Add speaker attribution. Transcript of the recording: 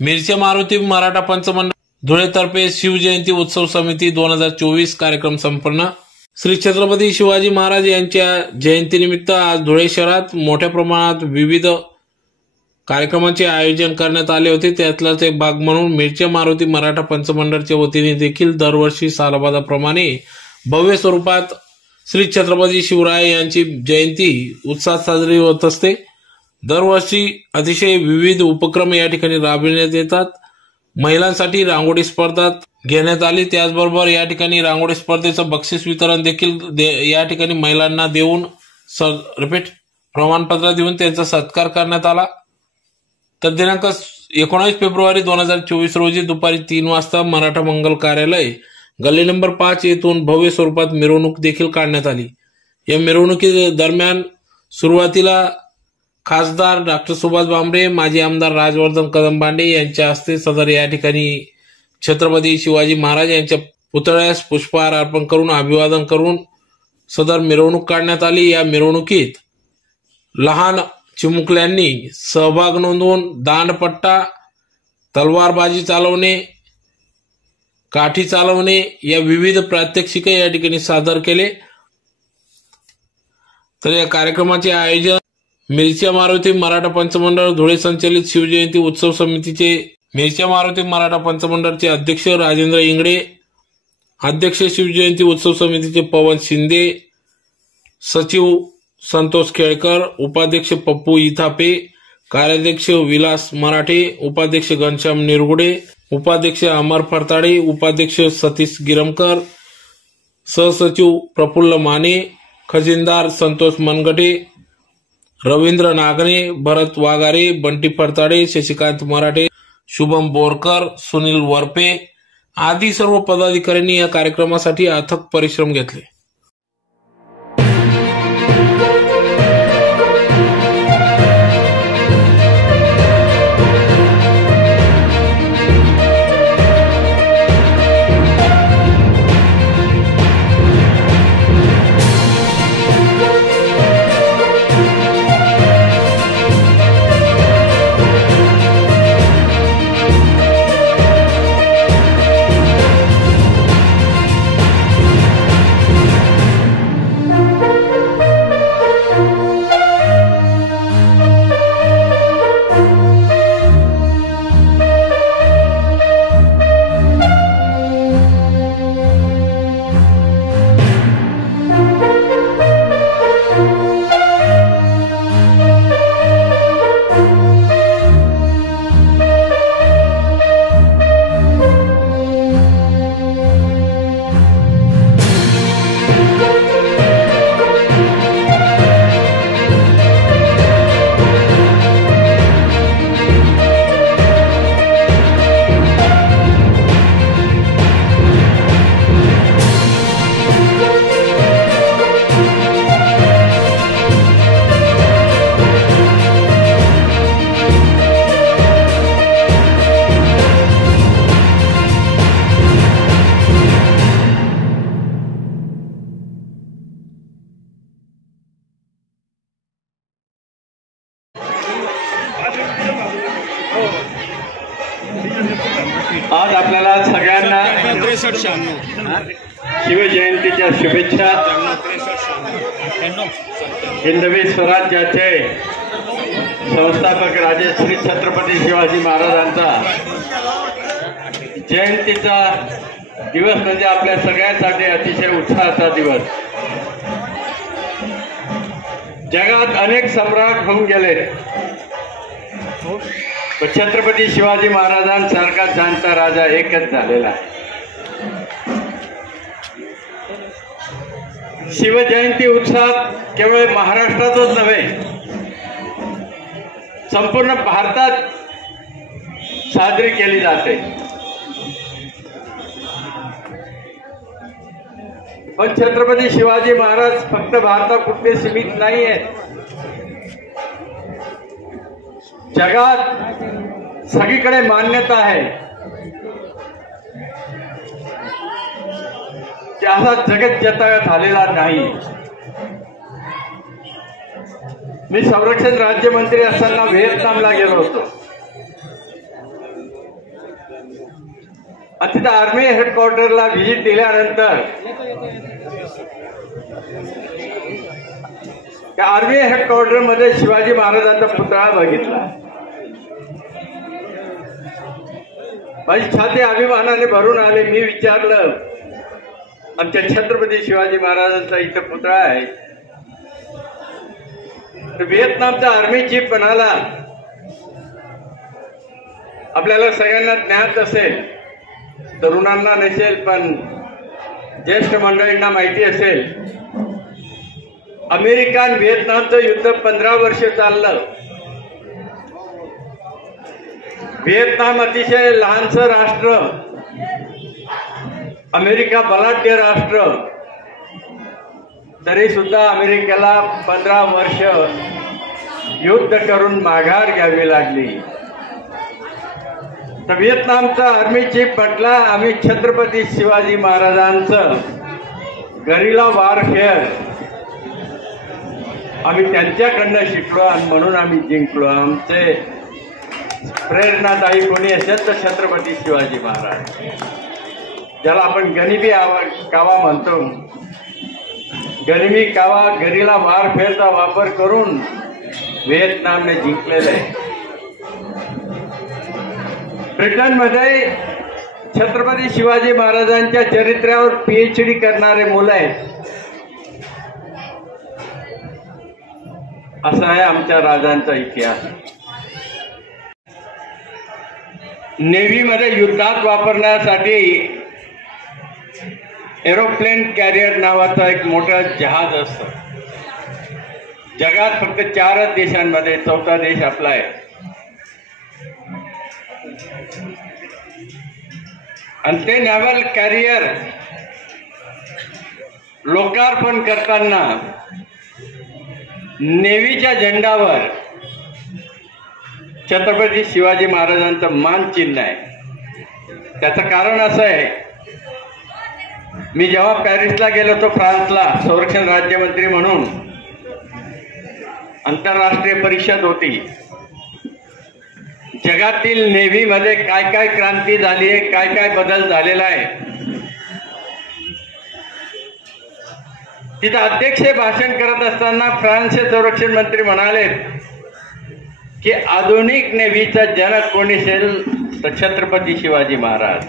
Speaker 1: मिरच्या मारुती मराठा पंचमंडळ धुळेतर्फे शिवजयंती उत्सव समिती दोन हजार चोवीस कार्यक्रम संपन्न. श्री छत्रपती शिवाजी महाराज यांच्या जयंतीनिमित्त आज धुळे शहरात मोठ्या प्रमाणात विविध कार्यक्रमाचे आयोजन करण्यात आले होते. त्यातलाच एक भाग म्हणून मिरच्या मारुती मराठा पंचमंडळच्या वतीने देखील दरवर्षी सालबादाप्रमाणे भव्य स्वरूपात श्री छत्रपती शिवराय यांची जयंती उत्साहात साजरी होत असते. दरवर्षी अतिशय विविध उपक्रम या ठिकाणी राबविण्यात येतात. महिलांसाठी रांगोळी स्पर्धा घेण्यात आली. त्याचबरोबर या ठिकाणी रांगोळी स्पर्धेचं बक्षीस वितरण देखील दे- या ठिकाणी महिलांना देऊन रिपीट प्रमाणपत्र देऊन त्यांचा सत्कार करण्यात आला. तर दिनांक एकोणावीस फेब्रुवारी दोन हजार चोवीस रोजी दुपारी तीन वाजता मराठा मंगल कार्यालय गल्ली नंबर पाच येथून भव्य स्वरूपात मिरवणूक देखील काढण्यात आली. या मिरवणुकी दरम्यान सुरुवातीला खासदार डॉक्टर सुभाष भामरे माजी आमदार राजवर्धन कदमबांडे यांच्या हस्ते सदर या ठिकाणी छत्रपती शिवाजी महाराज यांच्या पुतळ्यास पुष्पहार अर्पण करून अभिवादन करून सदर मिरवणूक काढण्यात आली. या मिरवणुकीत लहान चिमुकल्यांनी सहभाग नोंदवून दांडपट्टा तलवारबाजी चालवणे काठी चालवणे या विविध प्रात्यक्षिके या ठिकाणी सादर केले. तर या कार्यक्रमाचे आयोजन मिरच्या मारुती मराठा पंचमंडळ धुळे संचलित शिवजयंती उत्सव समितीचे मिरच्या मारुती मराठा पंचमंडळचे अध्यक्ष राजेंद्र इंगडे अध्यक्ष शिवजयंती उत्सव समितीचे पवन शिंदे सचिव संतोष केळकर उपाध्यक्ष पप्पू इथापे कार्याध्यक्ष विलास मराठे उपाध्यक्ष घनश्याम निरगुडे उपाध्यक्ष अमर फरताडे उपाध्यक्ष सतीश गिरमकर सहसचिव प्रफुल्ल माने खजिनदार संतोष मनगटे रवींद्र नागरे भरत वाघारे बंटी फरताडे शशिकांत मराठे शुभम बोरकर सुनील वरपे आदी सर्व पदाधिकाऱ्यांनी या कार्यक्रमासाठी अथक परिश्रम घेतले.
Speaker 2: आज आपल्याला सगळ्यांना शिवजयंतीच्या शुभेच्छा. हिंदवी स्वराज्याचे संस्थापक राजे श्री छत्रपती शिवाजी महाराजांचा जयंतीचा दिवस म्हणजे आपल्या सगळ्यांसाठी अतिशय उत्साहाचा दिवस. जगात अनेक सम्राट होऊन गेले. छत्रपती शिवाजी महाराजांसारखा जाणता राजा एकच झालेला आहे. शिवजयंती उत्सव केवळ महाराष्ट्रातच नव्हे संपूर्ण भारतात साजरी केली जाते. पण छत्रपती शिवाजी महाराज फक्त भारतापुरते सीमित नाही आहेत जगात सगळीकडे मान्यता आहे. की असा जगत जता झालेला नाही. मी संरक्षण राज्यमंत्री असताना व्हिएतनामला गेलो होतो. आणि तिथं आर्मी हेडक्वार्टरला व्हिजिट दिल्यानंतर त्या आर्मी हेडक्वार्टरमध्ये शिवाजी महाराजांचा पुतळा बघितला. माझी छाती अभिमानाने भरून आले मी विचारलं आमच्या छत्रपती शिवाजी महाराजांचा इथं पुतळा आहे? तर व्हिएतनामचा आर्मी चीफ म्हणाला आपल्याला सगळ्यांना ज्ञात असेल तरुणांना नसेल पण ज्येष्ठ मंडळींना माहिती असेल अमेरिका आणि व्हिएतनामचं युद्ध पंधरा वर्ष चाललं. व्हिएतनाम अतिशय लहानसं राष्ट्र. अमेरिका बलाढ्य राष्ट्र. तरी सुद्धा अमेरिकेला पंधरा वर्ष युद्ध करून माघार घ्यावी लागली. तर व्हिएतनामचा आर्मी चीफ म्हटला आम्ही छत्रपती शिवाजी महाराजांचं गरिला वारफेअर आम्ही त्यांच्याकडनं शिकलो आणि म्हणून आम्ही जिंकलो. आमचे प्रेरणादायी कोणी असेल तर छत्रपती शिवाजी महाराज. ज्याला आपण गनिबी आवा कावा म्हणतो. गनिमी कावा गरीला वारफेअरचा वापर करून व्हिएतनामने जिंकलेलं. आहे ब्रिटनमध्ये छत्रपती शिवाजी महाराजांच्या चरित्र्यावर पीएचडी करणारे मुलं आहेत. असा आहे आमच्या राजांचा इतिहास. नेव्हीमध्ये युद्धात वापरण्यासाठी एरोप्लेन कॅरियर नावाचा एक मोठा जहाज असतं. जगात फक्त चारच देशांमध्ये चौथा देश आपला आहे. आणि ते नॅव्हल कॅरियर लोकार्पण करताना नेव्हीच्या झेंडावर छत्रपती शिवाजी महाराजांचं मान चिन्ह आहे. त्याचं कारण असं आहे मी जेव्हा पॅरिसला गेलो होतो फ्रान्सला संरक्षण राज्यमंत्री म्हणून आंतरराष्ट्रीय परिषद होती. जगातील नेव्हीमध्ये काय काय क्रांती झाली आहे काय काय बदल झालेला आहे तिथं अध्यक्ष भाषण करत असताना फ्रान्सचे संरक्षण मंत्री म्हणाले की आधुनिक नेव्हीचा जनक कोणी असेल तर छत्रपती शिवाजी महाराज.